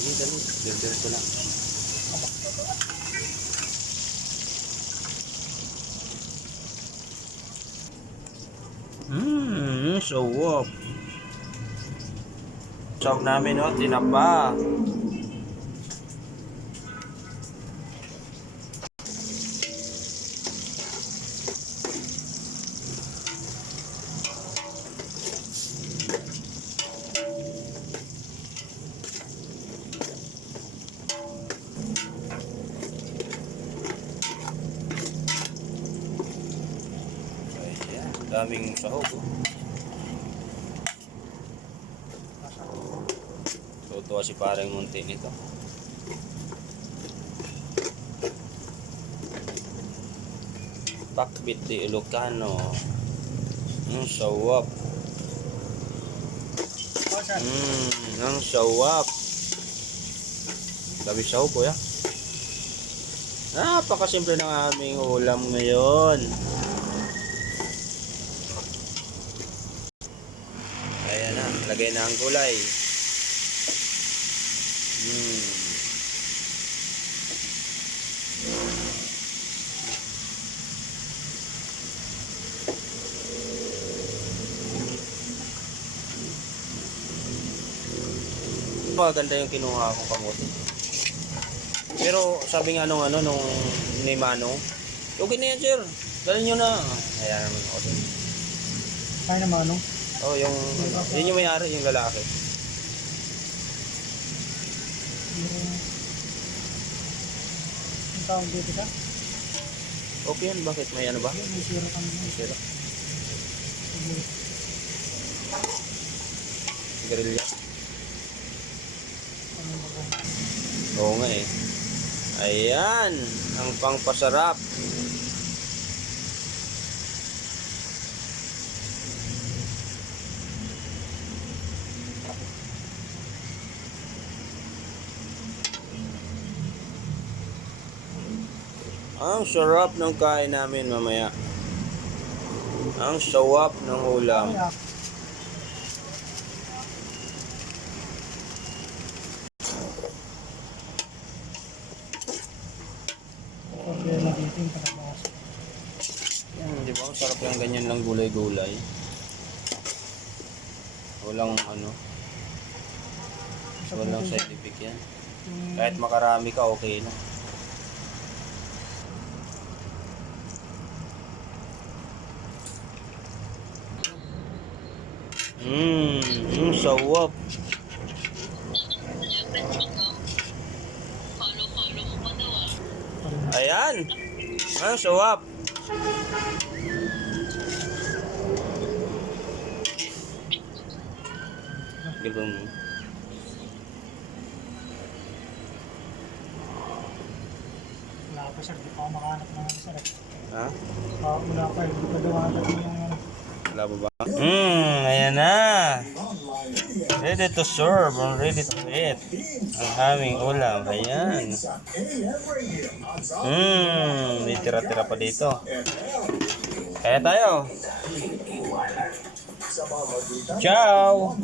Sige, dali. Diretso lang. So up. Sawag namin, no? Tinapa. Ayan, daming sahog, oh. Tutuwa si parang munti nito. Pakbit di Ilocano. Sawap. Ang sawap. Sabi saw po ya. Napakasimple ng aming ulam ngayon. Ayan na, lagay na ang gulay. Maganda yung kinuha kong kamote. Pero sabi nga nung ni Manong, okay na yan sir, dalhin nyo na. Ayan naman ako dun. Kaya na Manong? Oh, yun yung may-ari, yung lalaki. Yung tawag dito ka? Okay yan, bakit? May ano ba? May sira kami. May sira. Garilya. Oo nga eh. Ayan, ang pangpasarap. Ang sarap ng kain namin mamaya. Ang sawap ng ulam. Okay na dito yung panabawas. Di ba? Ang sarap yung ganyan lang gulay-gulay. Walang walang side effect yan. Kahit makarami ka, okay na. Sawap. Ayan. Ang sawap. Gilbong. Wala pa sir, di pa ako makahanap ng sir. Ha? Wala pa, hindi pa daw hanap yung Wala ba ba? Ayan na. Ready to serve and ready to eat. Ang aming ulam. Ayan. May tira-tira pa dito. Kaya tayo. Ciao.